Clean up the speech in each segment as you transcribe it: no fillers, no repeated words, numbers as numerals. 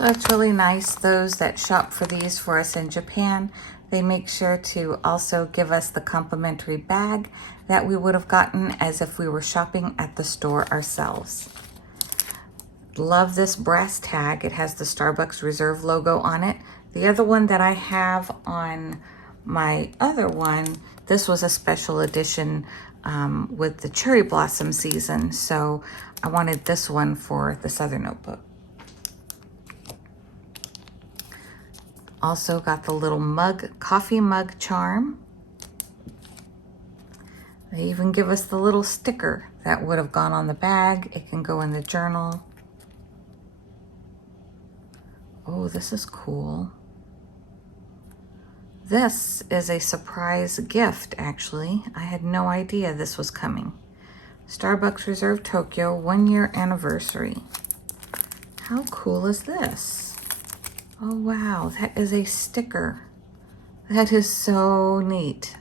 So it's really nice, those that shop for these for us in Japan, they make sure to also give us the complimentary bag that we would have gotten as if we were shopping at the store ourselves. Love this brass tag. It has the Starbucks Reserve logo on it. The other one that I have on my other one, this was a special edition with the cherry blossom season. So I wanted this one for this other notebook. Also got the little mug, coffee mug charm. They even give us the little sticker that would have gone on the bag. It can go in the journal. Oh, this is cool. This is a surprise gift, actually. I had no idea this was coming. Starbucks Reserve Tokyo 1-year anniversary. How cool is this? Oh, wow, that is a sticker. That is so neat.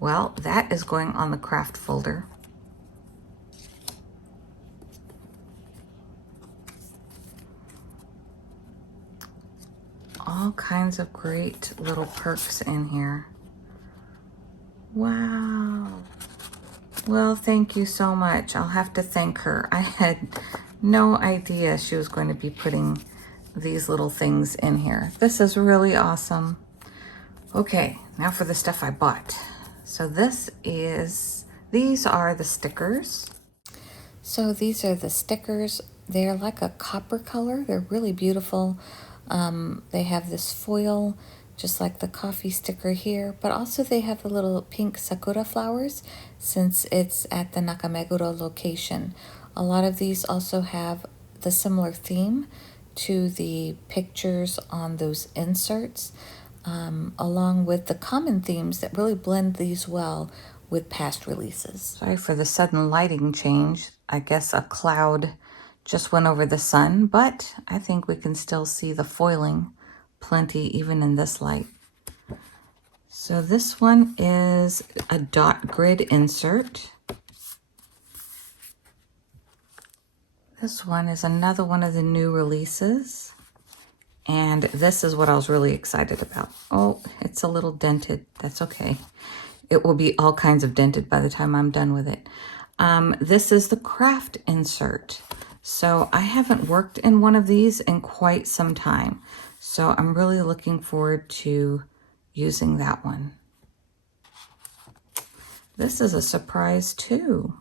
Well, that is going on the craft folder. All kinds of great little perks in here. Wow. Well, thank you so much. I'll have to thank her. I had no idea she was going to be putting these little things in here. This is really awesome. Okay, now for the stuff I bought. So these are the stickers. So these are the stickers. They're like a copper color. They're really beautiful. They have this foil, just like the coffee sticker here, but also they have the little pink sakura flowers since it's at the Nakameguro location. A lot of these also have the similar theme to the pictures on those inserts, along with the common themes that really blend these well with past releases. Sorry for the sudden lighting change. I guess a cloud just went over the sun, but I think we can still see the foiling plenty even in this light. So this one is a dot grid insert. This one is another one of the new releases. And this is what I was really excited about. Oh, it's a little dented. That's okay. It will be all kinds of dented by the time I'm done with it. This is the craft insert. So I haven't worked in one of these in quite some time. So I'm really looking forward to using that one. This is a surprise too.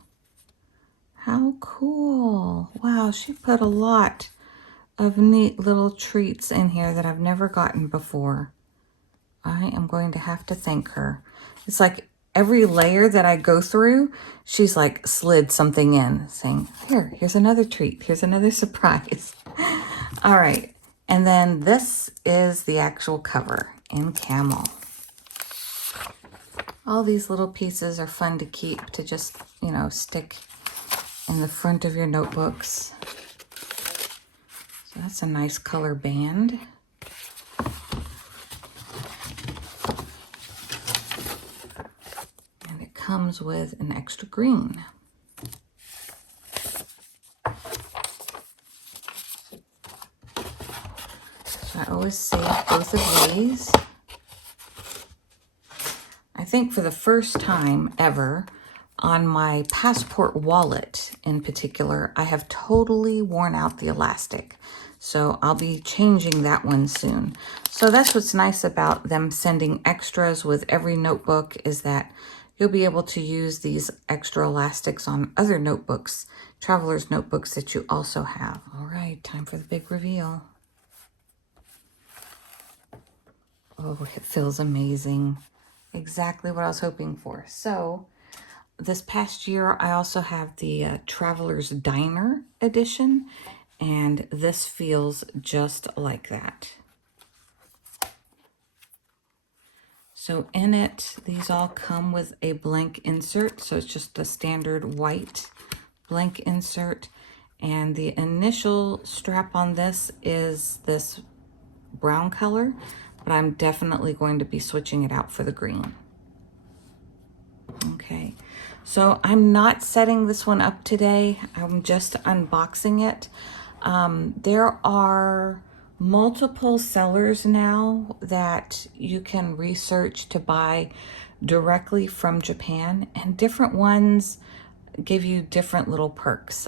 How cool. Wow, she put a lot of neat little treats in here that I've never gotten before. I am going to have to thank her. It's like every layer that I go through, she's like slid something in saying, here's another treat. Here's another surprise. All right. And then this is the actual cover in Camel. All these little pieces are fun to keep, to just, stick in the front of your notebooks. So that's a nice color band. And it comes with an extra green. So I always save both of these. I think for the first time ever, on my passport wallet in particular, I have totally worn out the elastic. So I'll be changing that one soon. So that's what's nice about them sending extras with every notebook, is that you'll be able to use these extra elastics on other notebooks, traveler's notebooks that you also have. All right, time for the big reveal. Oh, it feels amazing. Exactly what I was hoping for. So this past year, I also have the Traveler's Diner edition, and this feels just like that. So in it, these all come with a blank insert. So it's just a standard white blank insert. And the initial strap on this is this brown color, but I'm definitely going to be switching it out for the green. Okay, so I'm not setting this one up today. I'm just unboxing it. There are multiple sellers now that you can research to buy directly from Japan, and different ones give you different little perks.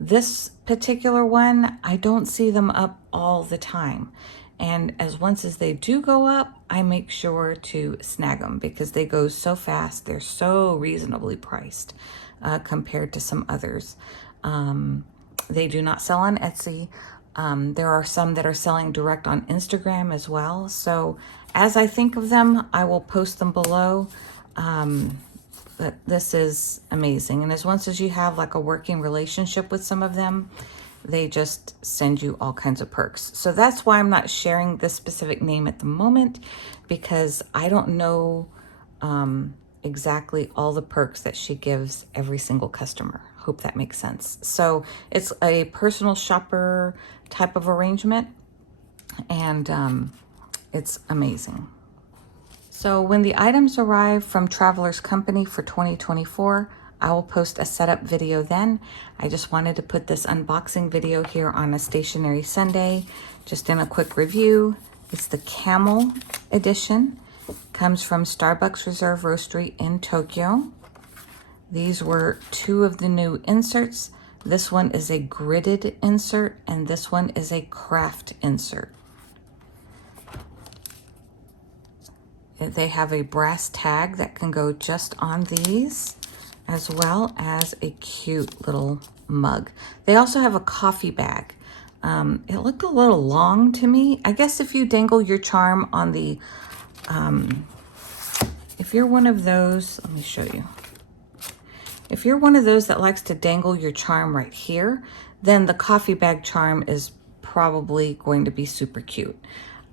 This particular one, I don't see them up all the time. And once as they do go up, I make sure to snag them because they go so fast. They're so reasonably priced compared to some others. They do not sell on Etsy. There are some that are selling direct on Instagram as well. So as I think of them, I will post them below. But this is amazing. And once as you have like a working relationship with some of them, they just send you all kinds of perks. So that's why I'm not sharing this specific name at the moment, because I don't know exactly all the perks that she gives every single customer. Hope that makes sense. So it's a personal shopper type of arrangement, and it's amazing. So when the items arrive from Traveler's Company for 2024, I will post a setup video then. I just wanted to put this unboxing video here on a Stationery Sunday, just in a quick review. It's the Camel edition. Comes from Starbucks Reserve Roastery in Tokyo. These were two of the new inserts. This one is a gridded insert, and this one is a craft insert. They have a brass tag that can go just on these, as well as a cute little mug. They also have a coffee bag. It looked a little long to me. I guess if you dangle your charm on the, if you're one of those, let me show you. If you're one of those that likes to dangle your charm right here, then the coffee bag charm is probably going to be super cute.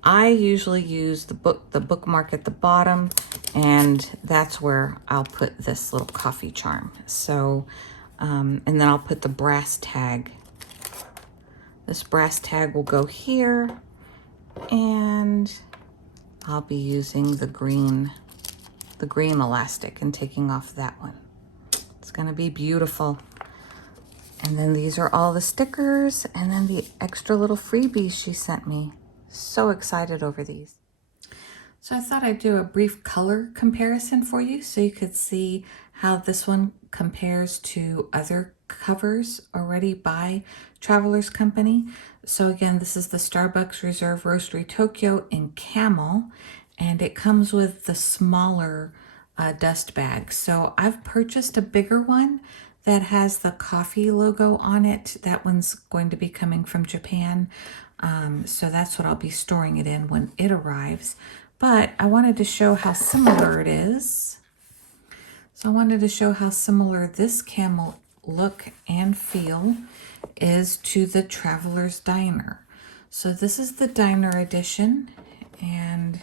I usually use the bookmark at the bottom, and that's where I'll put this little coffee charm. So, and then I'll put the brass tag. This brass tag will go here, and I'll be using the green elastic and taking off that one. It's gonna be beautiful. And then these are all the stickers, and then the extra little freebies she sent me. So excited over these. So I thought I'd do a brief color comparison for you so you could see how this one compares to other covers already by Traveler's Company. So again, this is the Starbucks Reserve Roastery Tokyo in Camel, and it comes with the smaller dust bag. So I've purchased a bigger one that has the coffee logo on it. That one's going to be coming from Japan. So that's what I'll be storing it in when it arrives. But I wanted to show how similar it is. So I wanted to show how similar this Camel look and feel is to the Traveler's Diner. So this is the Diner edition, and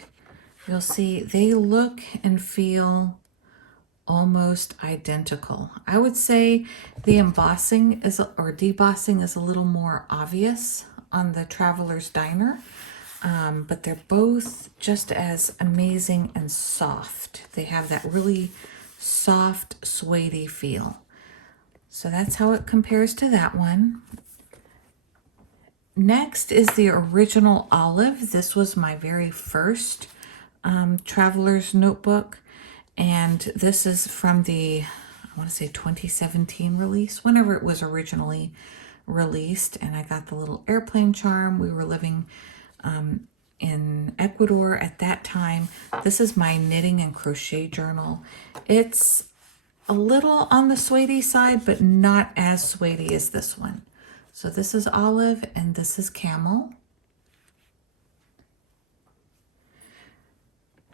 you'll see they look and feel almost identical. I would say the embossing or debossing is a little more obvious on the Traveler's Diner, but they're both just as amazing and soft. They have that really soft, suede-y feel. So that's how it compares to that one. Next is the original olive. This was my very first Traveler's Notebook, and this is from the, I want to say 2017 release, whenever it was originally released. And I got the little airplane charm. We were living in Ecuador at that time. This is my knitting and crochet journal. It's a little on the suede side, but not as suede as this one. So this is olive and this is camel.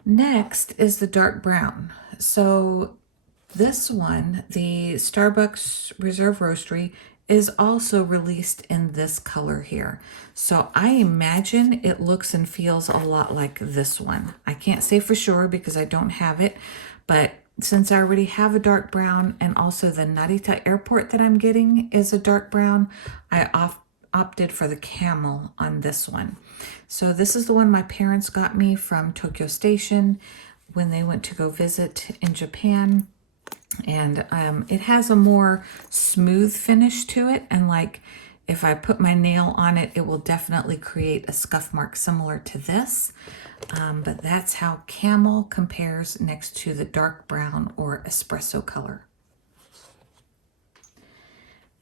Next is the dark brown. So this one, the Starbucks Reserve Roastery, is also released in this color here. So I imagine it looks and feels a lot like this one. I can't say for sure because I don't have it, but since I already have a dark brown, and also the Narita airport that I'm getting is a dark brown, I opted for the camel on this one. So this is the one my parents got me from Tokyo Station when they went to go visit in Japan. And it has a more smooth finish to it, and like if I put my nail on it, it will definitely create a scuff mark similar to this. But that's how Camel compares next to the dark brown or espresso color.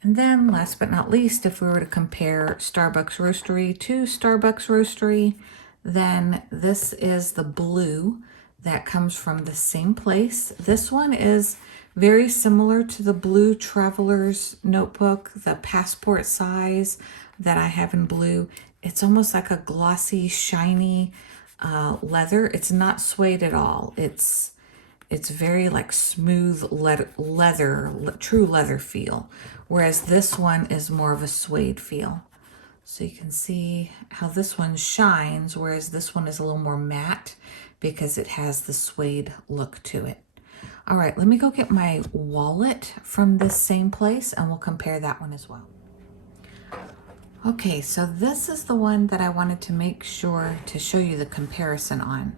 And then last but not least, if we were to compare Starbucks Roastery to Starbucks Roastery, then this is the blue that comes from the same place. This one is very similar to the blue Traveler's Notebook, the passport size that I have in blue. It's almost like a glossy, shiny leather. It's not suede at all. It's very like smooth leather, true leather feel. Whereas this one is more of a suede feel. So you can see how this one shines, whereas this one is a little more matte because it has the suede look to it. All right, let me go get my wallet from this same place and we'll compare that one as well. Okay, so this is the one that I wanted to make sure to show you the comparison on.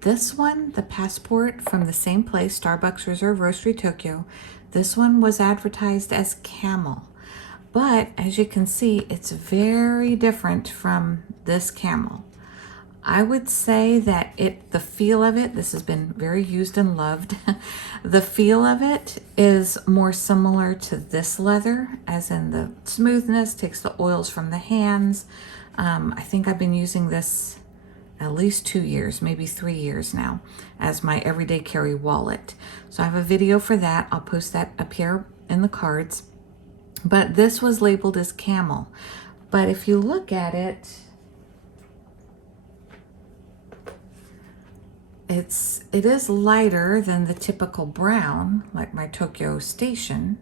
This one, the passport from the same place, Starbucks Reserve Roastery, Tokyo, this one was advertised as Camel. But as you can see, it's very different from this Camel. I would say that the feel of it, this has been very used and loved. The feel of it is more similar to this leather, as in the smoothness, takes the oils from the hands. I think I've been using this at least 2 years, maybe 3 years now, as my everyday carry wallet. So I have a video for that. I'll post that up here in the cards. But this was labeled as Camel. But if you look at it, it is lighter than the typical brown, like my Tokyo Station.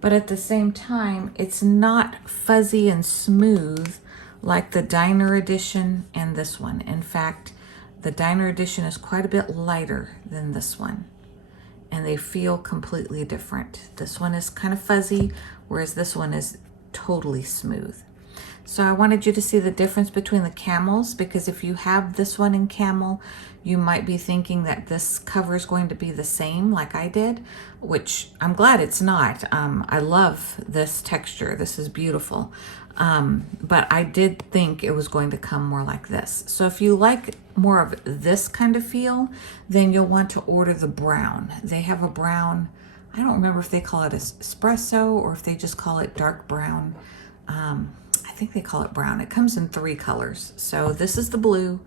But at the same time, it's not fuzzy and smooth like the Diner Edition and this one. In fact, the Diner Edition is quite a bit lighter than this one, and they feel completely different. This one is kind of fuzzy, whereas this one is totally smooth. So I wanted you to see the difference between the Camels, because if you have this one in Camel, you might be thinking that this cover is going to be the same like I did, which I'm glad it's not. I love this texture. This is beautiful. But I did think it was going to come more like this. So if you like more of this kind of feel, then you'll want to order the brown. They have a brown, I don't remember if they call it espresso or if they just call it dark brown. I think they call it brown. It comes in 3 colors. So this is the blue,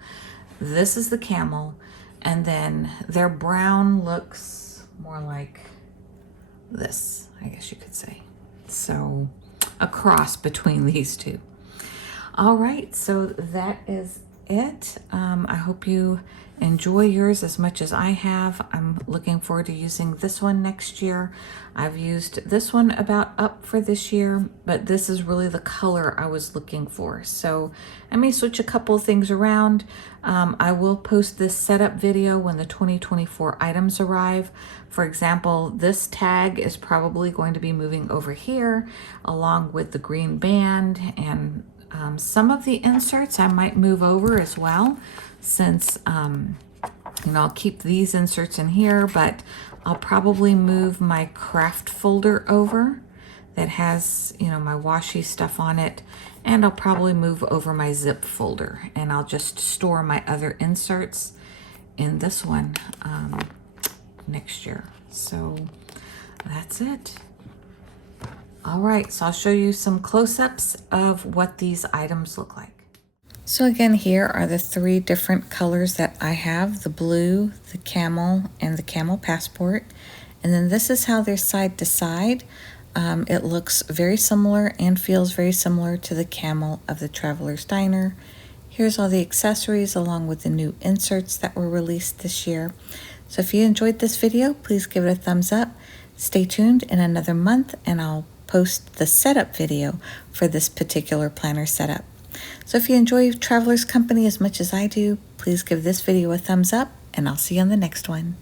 this is the Camel, and then their brown looks more like this, I guess you could say. So a cross between these two. All right, so that is it. I hope you enjoy yours as much as I have. I'm looking forward to using this one next year. I've used this one about up for this year, but this is really the color I was looking for. So I may switch a couple of things around. I will post this setup video when the 2024 items arrive. For example, this tag is probably going to be moving over here along with the green band, and some of the inserts I might move over as well, since I'll keep these inserts in here, but I'll probably move my craft folder over that has, my washi stuff on it, and I'll probably move over my zip folder, and I'll just store my other inserts in this one next year. So that's it. All right, so I'll show you some close-ups of what these items look like. So again, here are the 3 different colors that I have: the blue, the Camel, and the Camel Passport. And then this is how they're side to side. It looks very similar and feels very similar to the Camel of the Traveler's Diner. Here's all the accessories along with the new inserts that were released this year. So if you enjoyed this video, please give it a thumbs up. Stay tuned in another month and I'll post the setup video for this particular planner setup. So if you enjoy Traveler's Company as much as I do, please give this video a thumbs up and I'll see you on the next one.